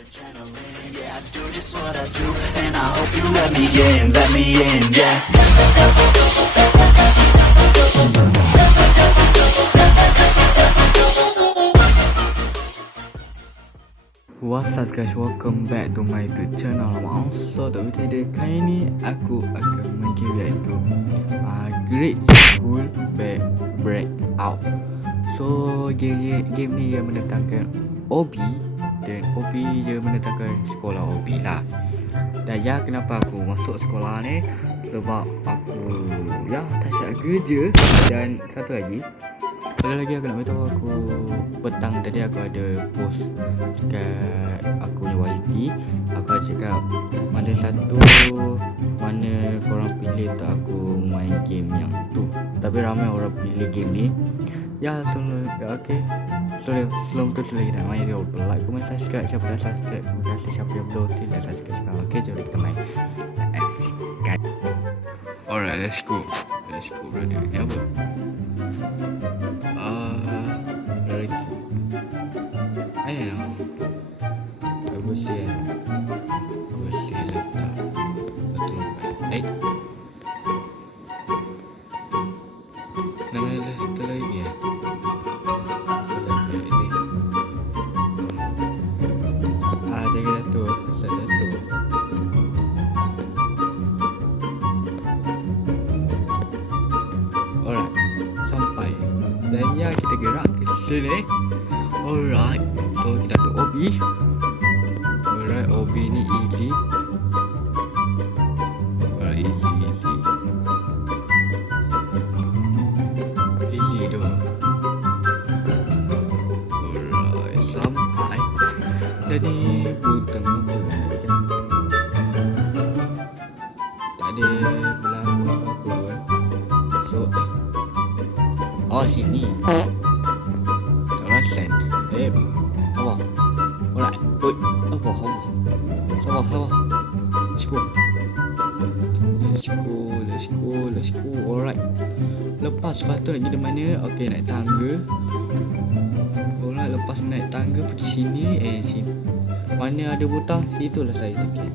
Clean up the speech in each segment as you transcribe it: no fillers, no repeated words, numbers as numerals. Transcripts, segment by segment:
adrenaline, yeah, I do just what I do, and I hope you let me in, yeah. What's up guys, welcome back to my YouTube channel. So untuk video kali ni aku akan main game iaitu Great School Breakout. So game ni dia mendatangkan OB, dan OB dia mendatangkan sekolah OB lah. Dan ya, kenapa aku masuk sekolah ni? Sebab aku tak siap kerja. Dan satu lagi aku nak beritahu, aku petang tadi aku ada post dekat aku punya YT. Aku ada cakap mana korang pilih untuk aku main game yang tu. Tapi ramai orang pilih game ni. Sebelum tu lagi nak main, dia like, comment, subscribe. Siapa dah subscribe, terima kasih. Siapa yang belum, sila subscribe sekarang. Jom kita main. Alright, let's go brother. Ni apa? Lelaki. I don't know. Bagus dia letak betul baik. Nama dia satu lagi ya. Jaga jatuh. Asal jatuh. Alright, sampai. Dan ya, kita gerak ke sini. Alright, so kita ada OB. Alright, OB ni easy. Alright, easy tu. Alright, sampai. Dan ni butang apa kan? Tak ada berlaku apa-apa kan? So sini. Tak rasan. Sabar. Alright. Sabar. Let's go. Alright. Lepas tu lagi di mana? Okay, naik tangga. Alright, lepas naik tangga pergi sini. Sini. Mana ada butang, situlah saya tekan.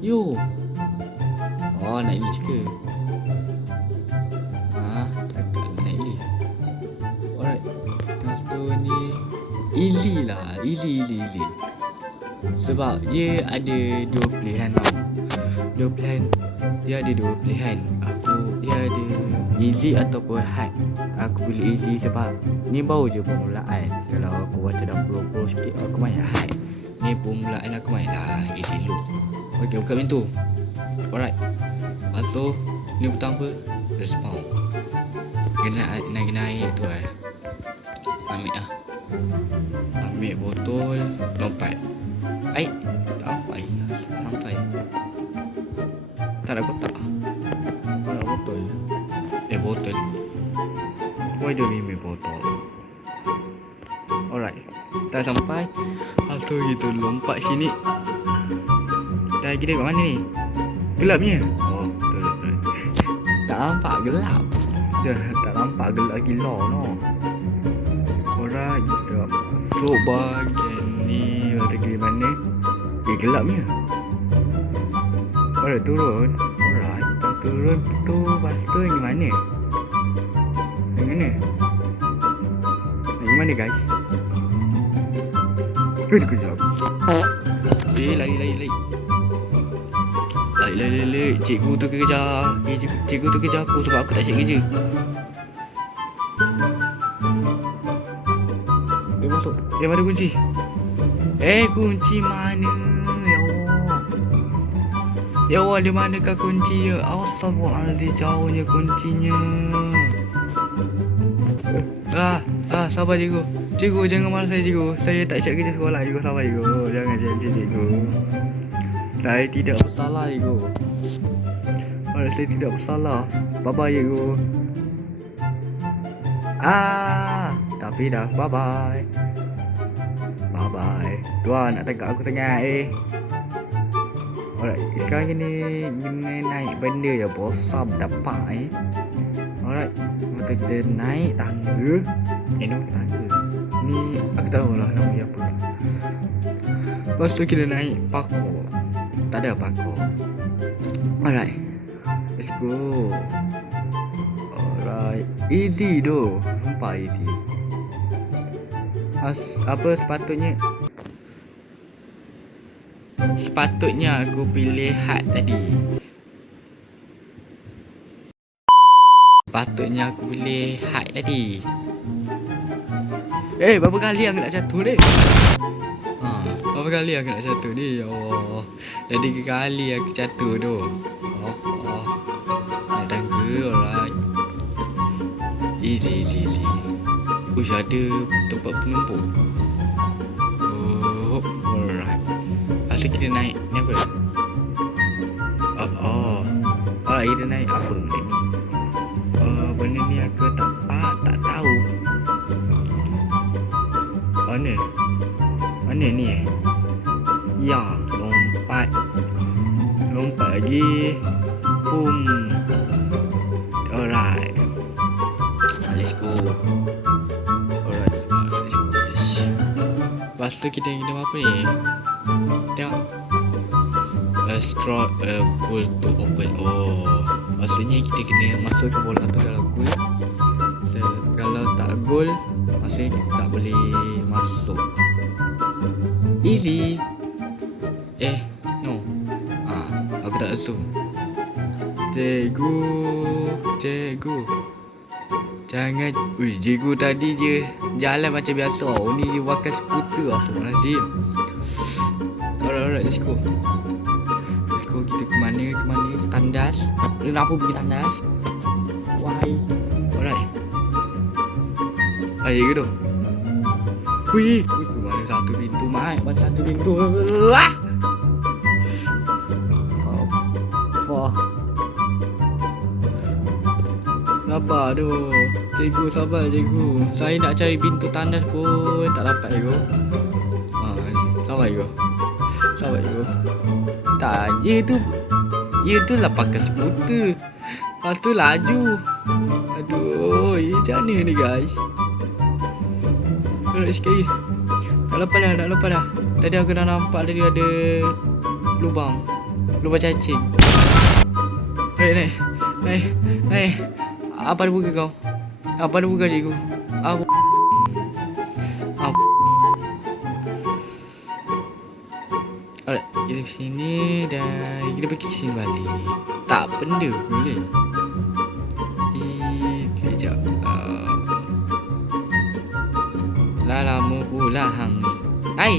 Yo. Naik lift ke? Takkan naik lift. Alright. Lepas tu ni easy. Sebab dia ada dua pilihan tau. Dia ada dua pilihan. Dia ada easy ataupun hard. Aku pilih easy sebab ni baru je permulaan. Kalau aku baca dah pro sikit, aku main hard. Ni permulaan, aku main lah easy dulu. Okay, buka pintu. Alright. Lepas tu ni butang apa? Respawn. Kena naik tu ambil botol, lompat. Tak sampai. Tak ada kotak. Ada botol. Botol. Why do we make botol? Alright. Tak sampai. Lepas tu kita lompat sini. Dah kita kat mana ni? Gelapnya. Betul. Tak nampak gelap. Tak nampak gelap gila no. Alright, kita masuk bahagian ni. Pergi mana? Gelapnya. Alright, turun. Alright, kita turun tu. Lepas tu yang mana? Yang mana guys? Kejap. Lari. Cikgu tu kejar aku sebab aku tak siap kerja. Masuk. Mana kunci? Kunci mana? Ya Allah, di manakah kunci ya? Astagfirullahaladzim, jauhnya kuncinya. Sabar cikgu. Cikgu, jangan marah saya cikgu. Saya tak siap kerja sekolah cikgu. Sabar cikgu. Jangan cikgu. Saya tidak bersalah cikgu. Saya tidak bersalah. Bye-bye cikgu. Tapi dah bye-bye. Tuan nak tangkap aku sangat Alright, sekarang ni naik benda ya bosam dapat Alright, lepas kita naik tangga. Ni tangga. Ni aku tahu lah nama dia apa. Lepas tu kita naik parkour. Tak ada parkour. Alright, let's go. Alright, easy doh. Sumpah easy. Sepatutnya aku pilih hard tadi. Berapa kali aku nak jatuh ni? Berapa kali aku nak jatuh ni? Ya Allah. Dah 3 kali aku jatuh tu. Naik tangga, alright. Easy. Uish, ada tempat penumpuk. Alright. Asal kita naik ni apa? Alright, kita naik apa benda ni? Benda ni aku tak tahu. Mana ni? Ya, lompat lagi. Boom. Alright. Let's go. Alright, let's go guys. Lepas tu kita kena apa ni? Tengok. Scroll goal to open. Maksudnya kita kena masukkan bola tu dalam goal. Kalau tak goal, maksudnya kita tak boleh masuk. Easy. No. Aku tak zoom. Cikgu. Jangan. Cikgu tadi je jalan macam biasa. Ni dia pakai skuter. Astagfirullahaladzim. Alright, let's go. Kita ke mana? Ke tandas. Kenapa pergi tandas? Why? Alright. Ayo ke tu? Wih, mana satu pintu, Mat? Mana satu pintu? Sabar tu. Cikgu, sabar cikgu. Saya nak cari pintu tandas pun tak dapat cikgu. Sabar cikgu. Tak, dia tu lah pakai skuter. Lepas tu laju. Aduh, macam mana ni guys? Alright, sekali. Nak lepas dah. Tadi aku dah nampak tadi ada lubang cacing. Naik. Apa ada buka kau? Apa ada buka cikgu? Apa? Alright, kita ke sini dan kita pergi ke sini balik. Tak benda boleh. Sekejap. Dah lama pula hang ni. Hai,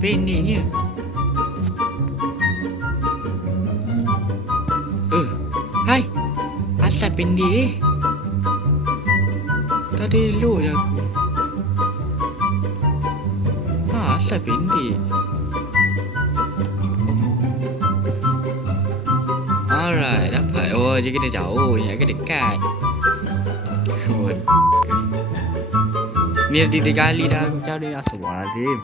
pendeknya. Hai, asal pendek tak ada elok je aku. Asal pendek. Alright, dapat. Dia kena jauh. Yang kena dekat. Ni dah 3 kali dah aku cari. Astagfirullahaladzim.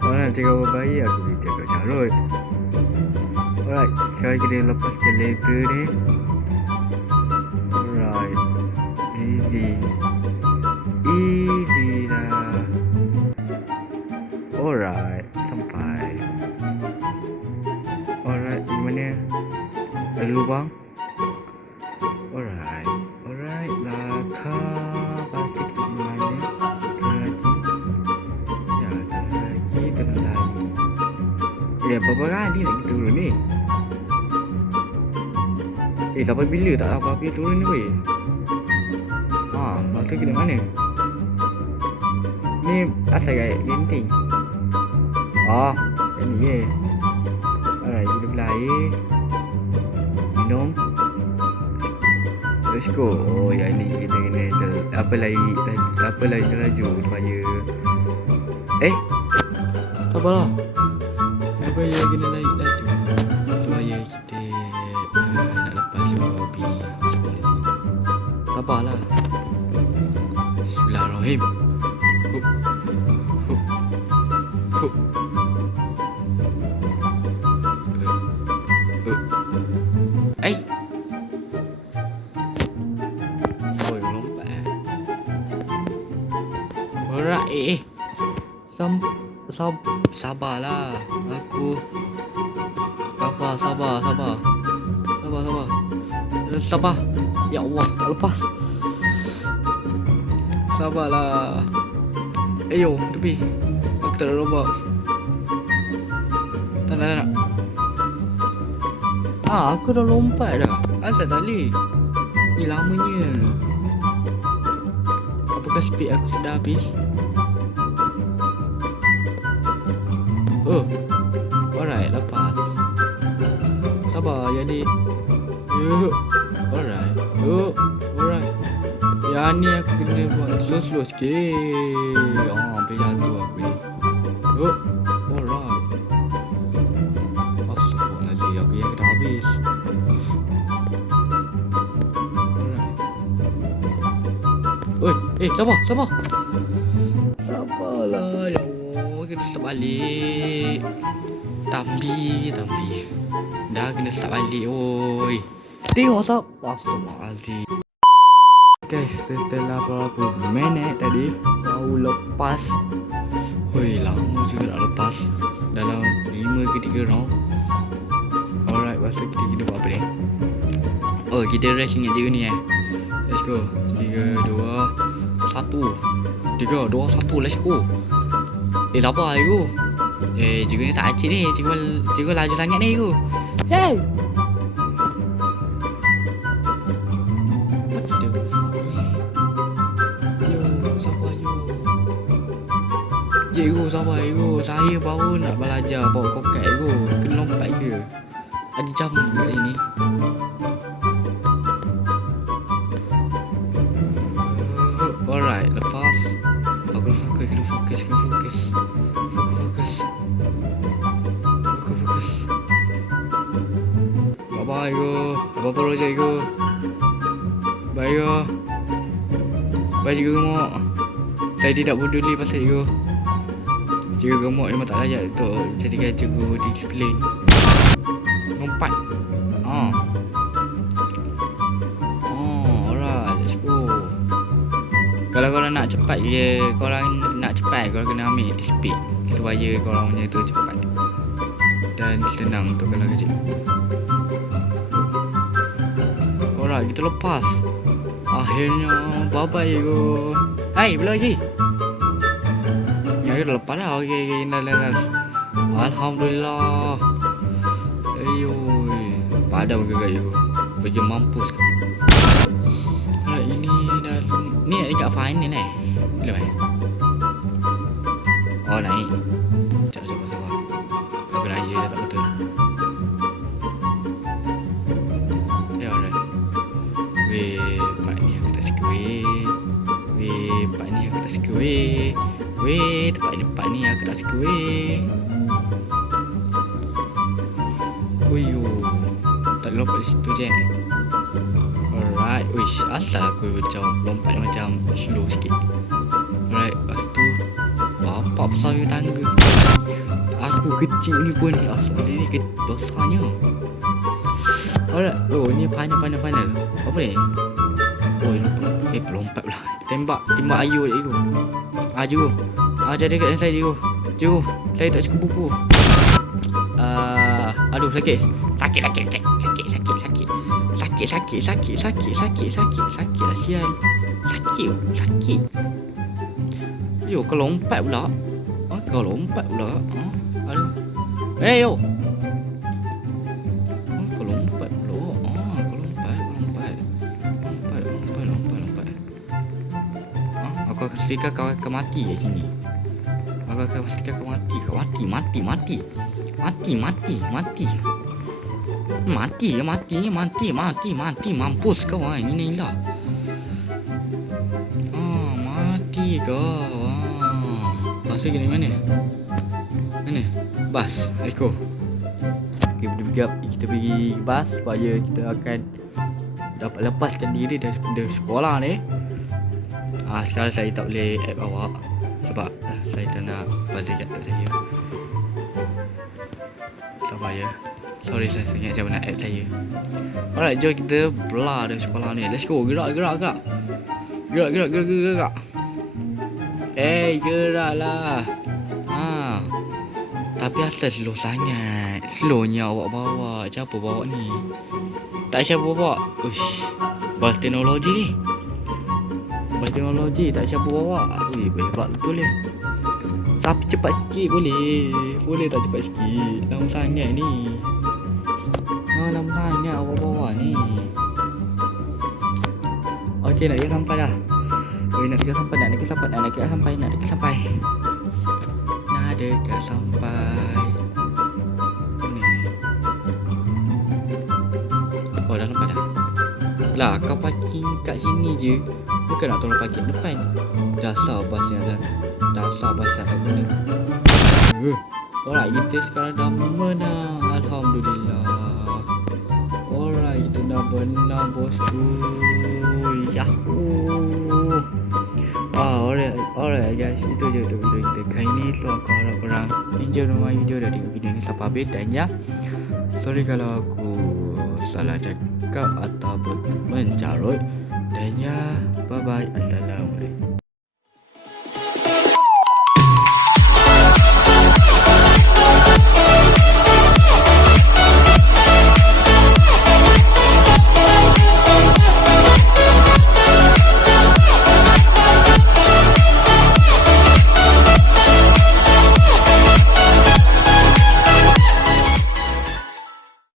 Orang nak cakap apa baik, aku boleh cakap carut. Alright, sekarang kita lepaskan laser ni. Alright, easy lah. Alright, sampai. Alright, di mana? Ada lubang? Alright, belakang. Pasti kita di mana? Turun lagi. Berapa kali nak kita turun ni? Sampai bila tak apa-apa turun ni weh? Lepas tu kita mana? Ni asal kat genting. Ni je. Alright, kita belah air. Minum. Let's go. Yang ni kita kena apa lagi laju supaya sabarlah. Apa yang kena laju supaya kita nak lepas bawah pilih. Sabarlah. Bismillahirrahmanirrahim. Hup. Lompat. Alright. Sabarlah. Aku sabar. Ya Allah, tak lepas. Sabarlah. Ayo, tepi. Aku tak ada robot. Tak nak. Aku dah lompat dah. Asal tali? Ni lamanya. Apakah speed aku sudah habis? Oh. Alright, lepas. Sabar, jadi. Yuk. Alright. Yuk. Alright. Yang ni aku kena buat slow sikit. Hampir jatuh aku ni. Yuk. Alright. Astagfirullahaladzim, aku yang dah habis. Alright. Sabar. Sabarlah, ya Allah. Kena start balik. Tambi. Dah kena start balik, oi. Tengok sap. Astagfirullahaladzim. Guys, setelah berapa minit tadi baru lepas. Oi, lama juga nak lepas. Dalam 5 ke 3 round. Alright, pasal kita buat apa ni? Oh, kita rest ingat je ni Let's go. 3, 2, 1. 3, 2, 1. Let's go. Sabar aku. Juga ni tak acik ni. Cikgu laju sangat ni aku. Hey! What the fuck ni? Yo, sabar yo. Cikgu sabar yo. Saya baru nak belajar bawa kokat yo. Kena lompat ke? Ada jam juga ni. Alright, lepas. Aku kena fokus. Bye-bye go. Apa projek go. Bye go. Bye cikgu gemuk. Saya tidak peduli pasal cikgu. Cikgu gemuk memang tak layak untuk jadikan cikgu disiplin. Lompat. Alright, let's go. Kalau korang nak cepat korang kena ambil speed supaya korang punya tu cepat dan senang untuk kalau kecil. Alright, kita lepas. Akhirnya, bye-bye go. Hai, belum lagi. Ya, kita lepas dah. Okay, dah. Alhamdulillah. Ayoi. Padam ke gaya aku. Bagi mampus kau. Alright, ini dah. Ni nak dekat final ni. Belum Oh, naik. Sabar. Aku raya dah tak betul. Ya, alright. Part ni aku tak suka part ni aku tak suka tempat ni aku tak suka tak lompat di situ je. Alright, asal aku macam lompat macam slow sikit. Alright, lepas tu bapak pasal tangga. Aku kecil ni pun asal ni dosanya. Alright, ni final. Apa ni? Pelompat pula. Tembak ayu dia tu. Cikgu. Jadi kat saya cikgu. Cikgu, saya tak suka buku. Aduh, sakit. Sakit lah sial. Sakit. Yo, kau lompat pula. Aduh. Yo. Kau lompat pula. Kau lompat. Aku akan pastikan kau akan mati kat sini. Aku akan pastikan kau mati. Mati. Mampus kau ini lah. Mati kau. Masuk ke mana? Bas. Let's go. Kita pergi bas supaya kita akan dapat lepaskan diri daripada sekolah ni. Sekarang saya tak boleh add awak sebab saya tak nak buzzer kat saya. Sabar ya. Sorry, saya ingat macam nak add saya. Alright, jom kita belah dari sekolah ni. Let's go. Gerak. Gerak. Geraklah. Tapi asal slow sangat. Slownya awak bawa. Siapa bawa ni? Tak siapa bawa. Uish. Bas teknologi ni. Bas teknologi tak siapa bawa. Ui, hebat betul ya. Tapi cepat sikit boleh. Boleh tak cepat sikit? Lama sangat ni. Lama sangat awak bawa ni. Okey, nak dekat sampai dah. Oi, nak dekat sampai. Nak dekat sampai. Ni. Oh, dah sampai dah. Lah, kau parking kat sini je. Bukan nak tolong parking depan. Dasar bas tak guna. Alright, kita sekarang dah menang. Alhamdulillah. Alright, itu dah menang bosku. Yahoo. Alright guys, itu je untuk video kita kali ni. So kalau korang enjoy my video dari video ni sampai habis, dan ya, sorry kalau aku salah cakap ataupun mencarut, dan ya, bye bye, assalamualaikum.